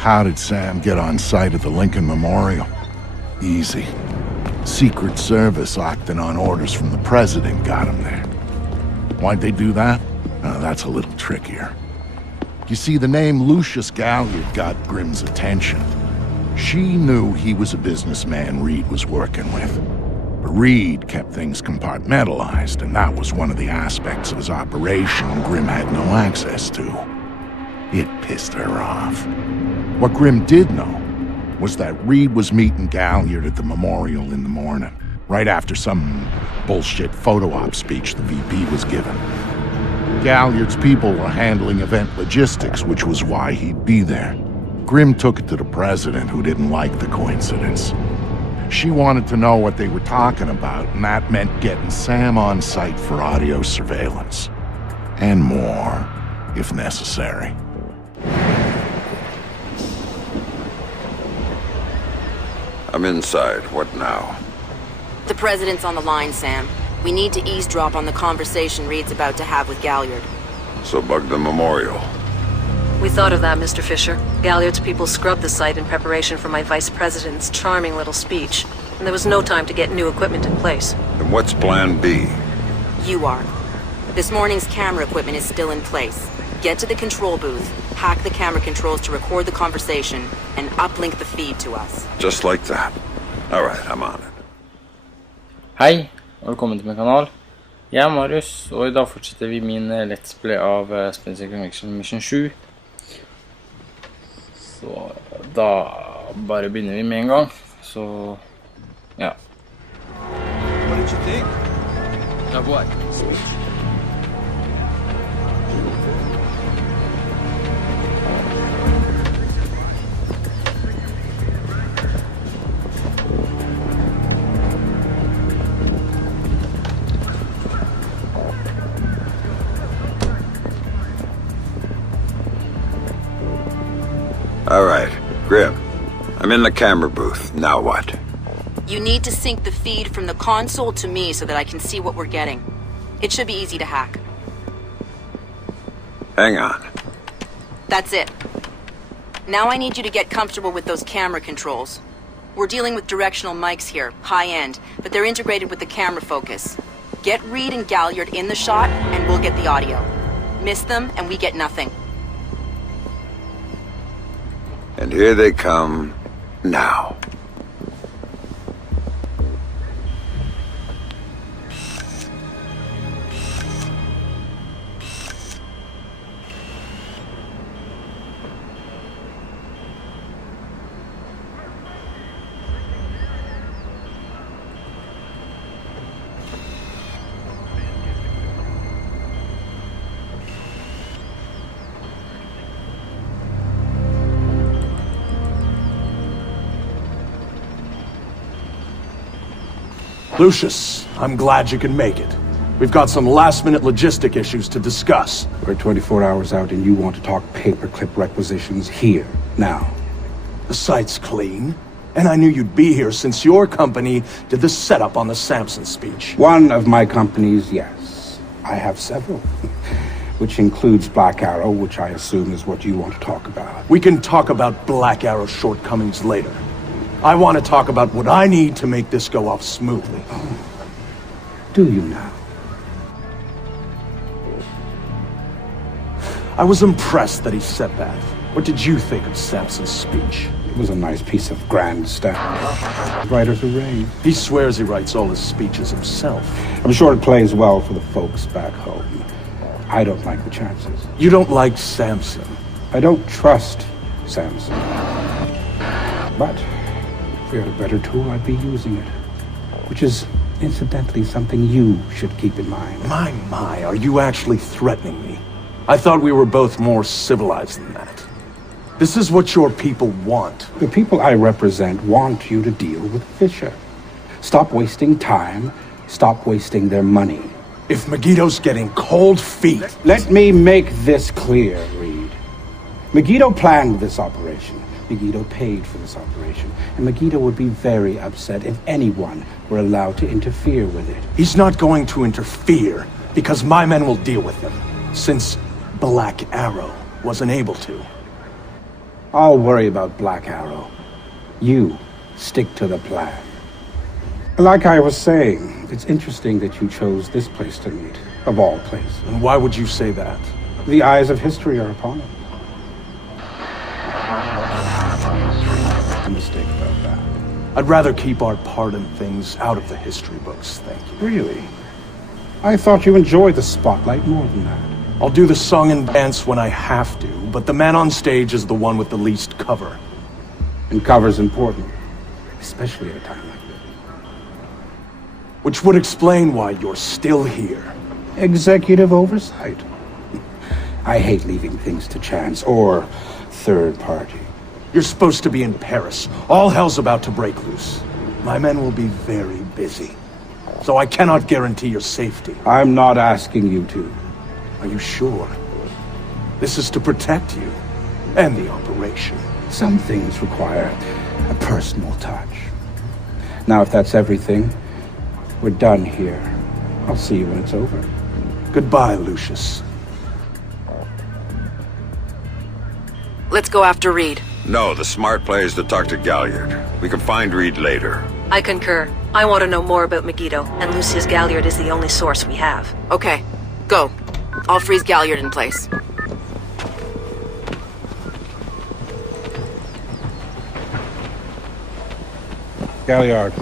How did Sam get on site at the Lincoln Memorial? Easy. Secret Service acting on orders from the President got him there. Why'd they do that? That's a little trickier. You see, the name Lucius Galliard got Grimm's attention. She knew he was a businessman Reed was working with. But Reed kept things compartmentalized, and that was one of the aspects of his operation Grimm had no access to. It pissed her off. What Grimm did know was that Reed was meeting Galliard at the memorial in the morning, right after some bullshit photo op speech the VP was giving. Galliard's people were handling event logistics, which was why he'd be there. Grimm took it to the President, who didn't like the coincidence. She wanted to know what they were talking about, and that meant getting Sam on site for audio surveillance. And more, if necessary. I'm inside. What now? The President's on the line, Sam. We need to eavesdrop on the conversation Reed's about to have with Galliard. So bug the memorial. We thought of that, Mr. Fisher. Galliard's people scrubbed the site in preparation for my Vice President's charming little speech, and there was no time to get new equipment in place. And what's Plan B? You are. This morning's camera equipment is still in place. Get to the control booth, hack the camera controls to record the conversation, and uplink the feed to us. Just like that. All right, I'm on it. Hei, og velkommen til min kanal. Jeg er Marius, og I dag fortsetter vi min let's play av Splinter Connection Mission 7. Så da bare begynner vi med en gang, så ja. What did you think? Of what? Speech? All right, Grimm. I'm in the camera booth. Now what? You need to sync the feed from the console to me so that I can see what we're getting. It should be easy to hack. Hang on. That's it. Now I need you to get comfortable with those camera controls. We're dealing with directional mics here, high-end, but they're integrated with the camera focus. Get Reed and Galliard in the shot, and we'll get the audio. Miss them, and we get nothing. And here they come now. Lucius, I'm glad you can make it. We've got some last-minute logistic issues to discuss. We're 24 hours out and you want to talk paperclip requisitions here, now. The site's clean, and I knew you'd be here since your company did the setup on the Samson speech. One of my companies, yes. I have several. Which includes Black Arrow, which I assume is what you want to talk about. We can talk about Black Arrow's shortcomings later. I want to talk about what I need to make this go off smoothly. Oh. Do you now? I was impressed that he said that. What did you think of Samson's speech? It was a nice piece of grand stuff. Writer's array. He swears he writes all his speeches himself. I'm sure it plays well for the folks back home. I don't like the chances. You don't like Samson? I don't trust Samson. But if we had a better tool, I'd be using it. Which is, incidentally, something you should keep in mind. My, are you actually threatening me? I thought we were both more civilized than that. This is what your people want. The people I represent want you to deal with Fisher. Stop wasting time. Stop wasting their money. If Megiddo's getting cold feet... Let me make this clear, Reed. Megiddo planned this operation. Megiddo paid for this operation. And Megiddo would be very upset if anyone were allowed to interfere with it. He's not going to interfere because my men will deal with him. Since Black Arrow wasn't able to. I'll worry about Black Arrow. You stick to the plan. Like I was saying, it's interesting that you chose this place to meet, of all places. And why would you say that? The eyes of history are upon it. A mistake about that. I'd rather keep our part in things out of the history books, thank you. Really? I thought you enjoyed the spotlight more than that. I'll do the song and dance when I have to, but the man on stage is the one with the least cover. And cover's important, especially at a time like this. Which would explain why you're still here. Executive oversight. I hate leaving things to chance or third party. You're supposed to be in Paris. All hell's about to break loose. My men will be very busy, so I cannot guarantee your safety. I'm not asking you to. Are you sure? This is to protect you and the operation. Some things require a personal touch. Now, if that's everything, we're done here. I'll see you when it's over. Goodbye, Lucius. Let's go after Reed. No, the smart play is to talk to Galliard. We can find Reed later. I concur. I want to know more about Megiddo, and Lucius Galliard is the only source we have. Okay, go. I'll freeze Galliard in place. Galliard.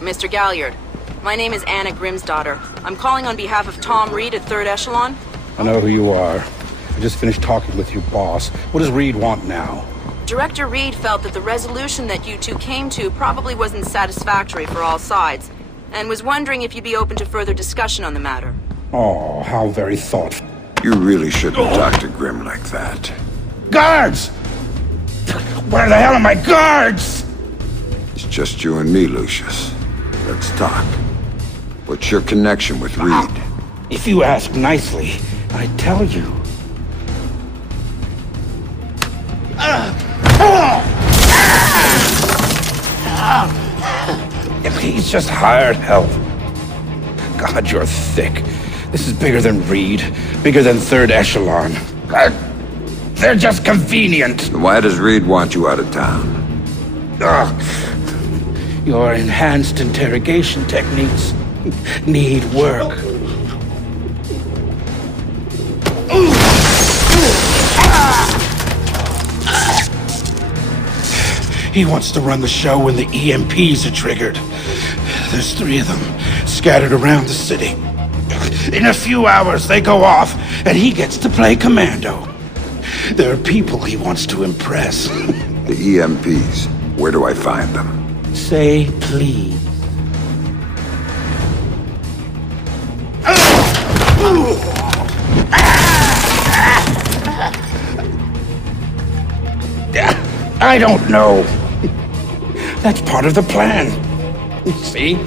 Mr. Galliard, my name is Anna Grimsdottir. I'm calling on behalf of Tom Reed at 3rd Echelon. I know who you are. I just finished talking with your boss. What does Reed want now? Director Reed felt that the resolution that you two came to probably wasn't satisfactory for all sides, and was wondering if you'd be open to further discussion on the matter. Oh, how very thoughtful. You really shouldn't talk to Grim like that. Guards! Where the hell are my guards? It's just you and me, Lucius. Let's talk. What's your connection with Reed? If you ask nicely, I'd tell you. He's just hired help. God, you're thick. This is bigger than Reed, bigger than 3rd Echelon. They're just convenient. Why does Reed want you out of town? Your enhanced interrogation techniques need work. He wants to run the show when the EMPs are triggered. There's 3 of them scattered around the city. In a few hours, they go off, and he gets to play commando. There are people he wants to impress. The EMPs. Where do I find them? Say please. I don't know. That's part of the plan. See?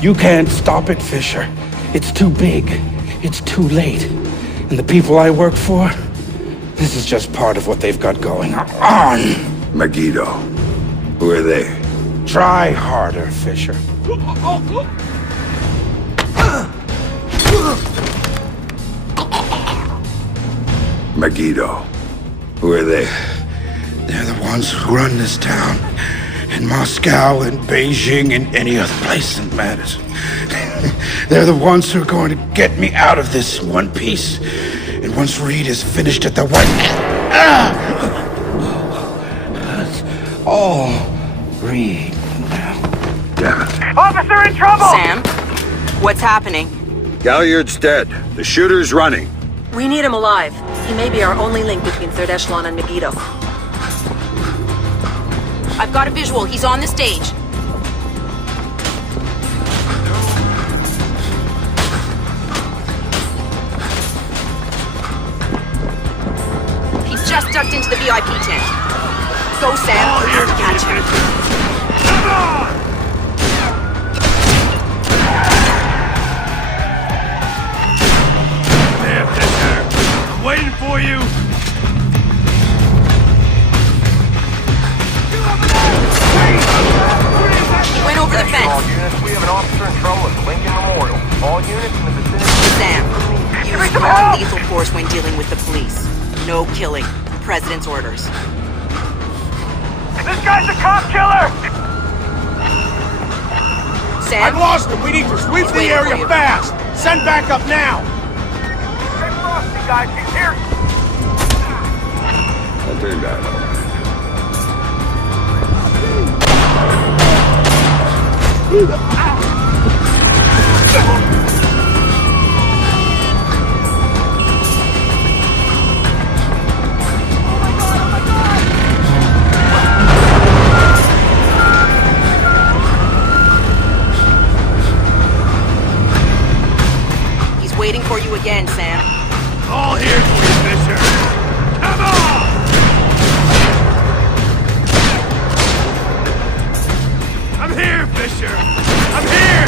You can't stop it, Fisher. It's too big. It's too late. And the people I work for, this is just part of what they've got going on. Megiddo. Who are they? Try harder, Fisher. Megiddo. Who are they? They're the ones who run this town. In Moscow and Beijing and any other place that matters. They're the ones who are going to get me out of this in one piece. And once Reed is finished at the White... That's all Reed now. Damn it. Officer in trouble! Sam, what's happening? Galliard's dead. The shooter's running. We need him alive. He may be our only link between 3rd Echelon and Megiddo. I've got a visual. He's on the stage. He's just ducked into the VIP tent. Go, Sam. Catch him. Come on! There, Fisher. I'm waiting for you. Went over the fence. All units, we have an officer in trouble at Lincoln Memorial. All units in the vicinity. Sam, use non-lethal force when dealing with the police. No killing. President's orders. This guy's a cop killer! Sam? I've lost him. We need to sweep the area fast. Send backup now. Get frosty, guys. He's here. I think that. He's waiting for you again, Sam. All here for you, Fisher. Come on! I'm here, Fisher. I'm here!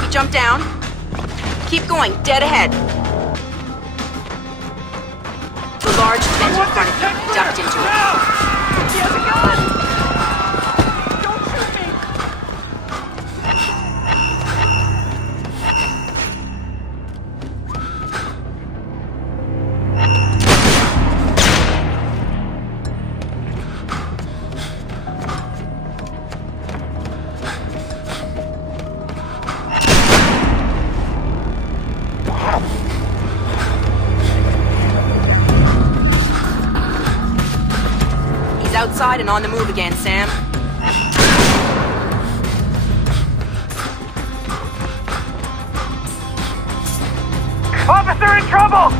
He jumped down. Keep going, dead ahead. The large tent in front of you, ducked into it. He has a gun! Don't shoot me! He's outside and on the move again, Sam. Officer in trouble!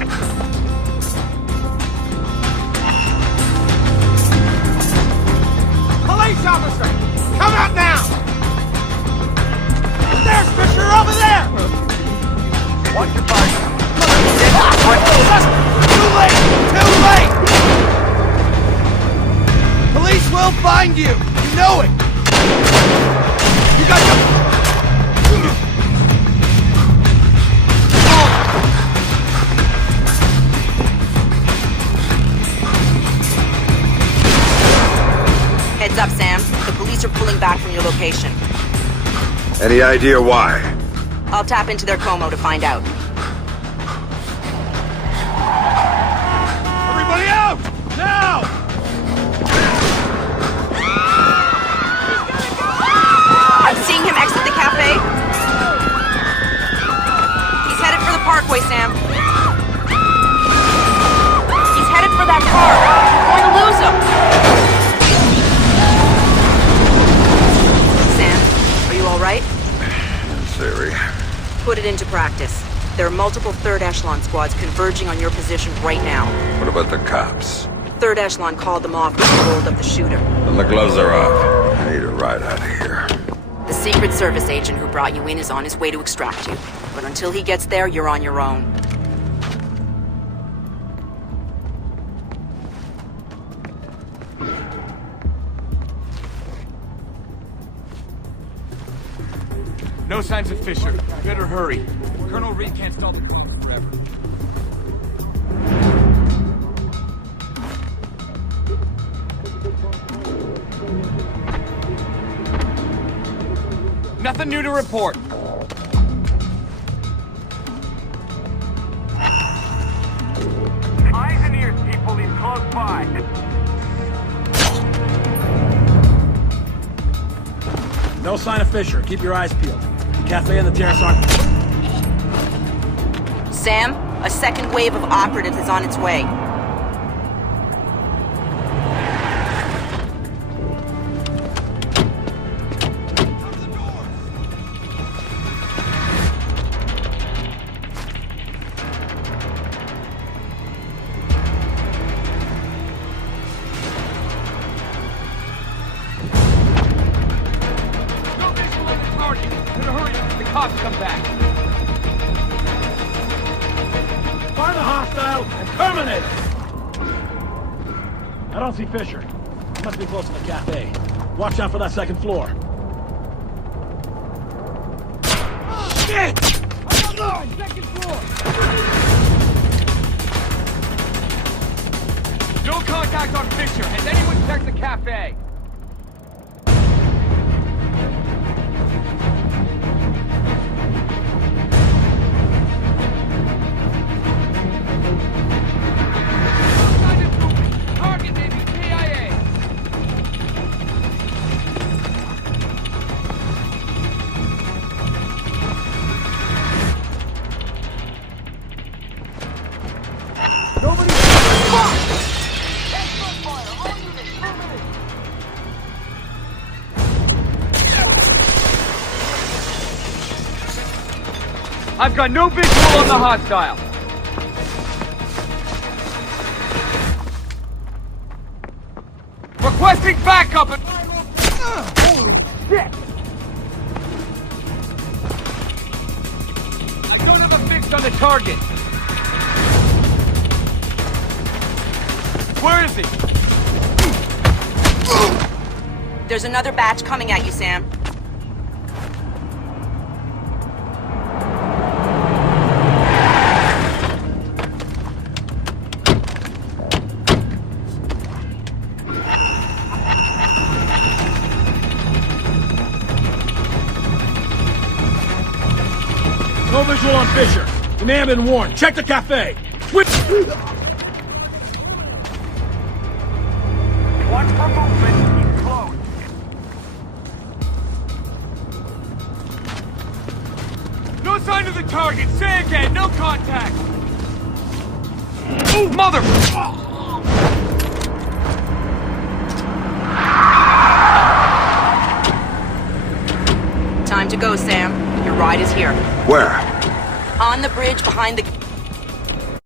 Police officer! Come out now! There's Fisher over there! Watch your fire. Too late! Too late! Police will find you! You know it! You got your... Heads up, Sam. The police are pulling back from your location. Any idea why? I'll tap into their Como to find out. Everybody out! Now! I'm seeing him exit the cafe. He's headed for the parkway, Sam. He's headed for that car. We're going to lose him. Sam, are you all right? In theory. Put it into practice. There are multiple third echelon squads converging on your position right now. What about the cops? Third echelon called them off when they rolled up the shooter. Then the gloves are off. I need a ride out of here. The Secret Service agent who brought you in is on his way to extract you. But until he gets there, you're on your own. No signs of Fisher. Better hurry. Colonel Reed can't stall forever. Nothing new to report. Eyes and ears, people. He's close by. No sign of Fisher. Keep your eyes peeled. The cafe and the terrace aren't... Sam, a second wave of operatives is on its way. No visual on the target. Better hurry up. The cops come back. Find the hostile and terminate it! I don't see Fisher. He must be close to the cafe. Watch out for that second floor. Shit! I'm on the second floor! No contact on Fisher. Has anyone checked the cafe? I've got no visual on the hostile. Requesting backup and... Holy shit! I don't have a fix on the target. Where is he? There's another batch coming at you, Sam. No visual on Fisher. The man been warned. Check the cafe. Watch for movement. He's close. No sign of the target. Say again. No contact. Oh, mother! Time to go, Sam. Your ride is here. Where? On the bridge behind the